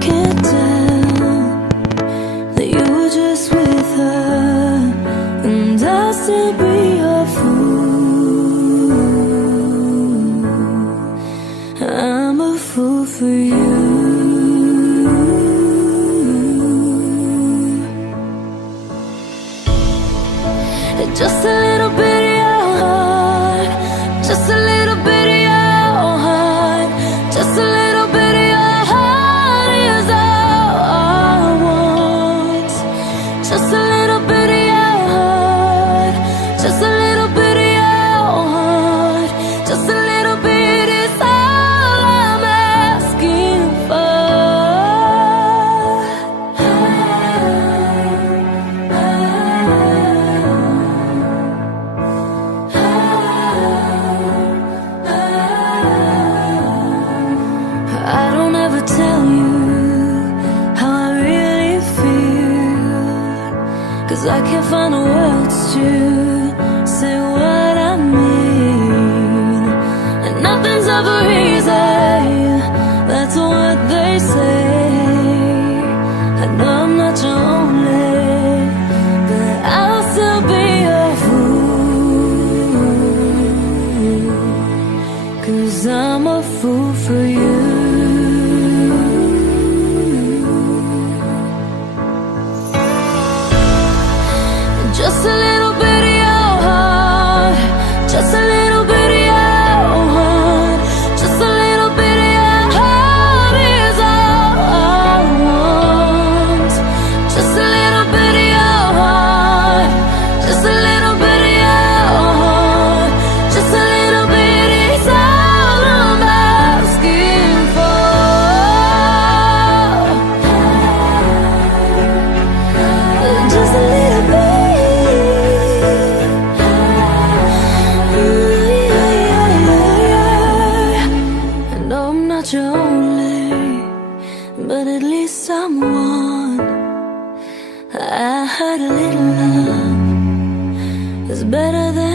can't tell that you were just with her, and I'll still be your fool. I'm a fool for you. Just a little bit of your heart, just a little bit of your heart, just a little bit of your heart is all I want. Just a little bit of your heart, just a little bit of your heart, just a little bit is all I'm asking for. I don't ever tell you how I really feel, 'cause I can't find the words to say what I mean. And nothing's ever easy, that's what they say. I know I'm not your only, but I'll still be your fool, 'cause I'm a fool for you. Just a little bit of your heart, just a little bit of your heart, just a little bit of your heart is all I want. Just a little bit of your heart, just a little bit of your heart, just a little bit is all I'm asking for. Just a little bit. Not your only, but at least I'm one. I heard a little love is better than